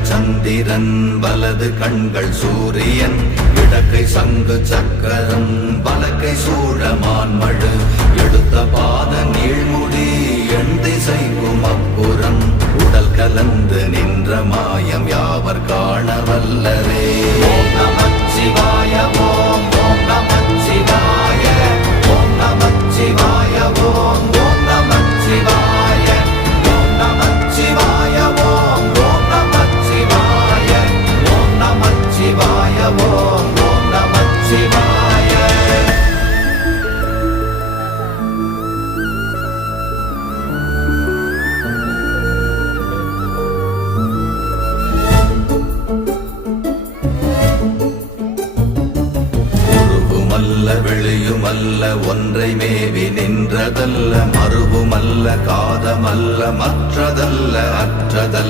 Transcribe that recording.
இடங்கள் சந்திரன் வலது கண்கள் சூரியன் இடக்கை சங்கு சக்கரம் வலக்கை சூழமான்மழு எடுத்த பாத நீழ்முடி எண் திசைக்கும் அப்புறம் உடல் கலந்து நின்ற மாயம் யாவர் காண வல்லரே. ஓம் நமச்சிவாய ஓம் ஓம் நமச்சிவாய ஓம் நமச்சிவாய ஓம் ஓம் நமச்சிவாய ஓம் நமச்சிவாய ஓம் ஓம் நமச்சிவாய ஓம் நமச்சிவாய ஓம் ஓம் நமச்சிவாய. வெளியுமல்ல ஒன்றை மேவி நின்றதல்ல மறுவுமல்ல காதமல்ல மற்றதல்ல அற்றதல்ல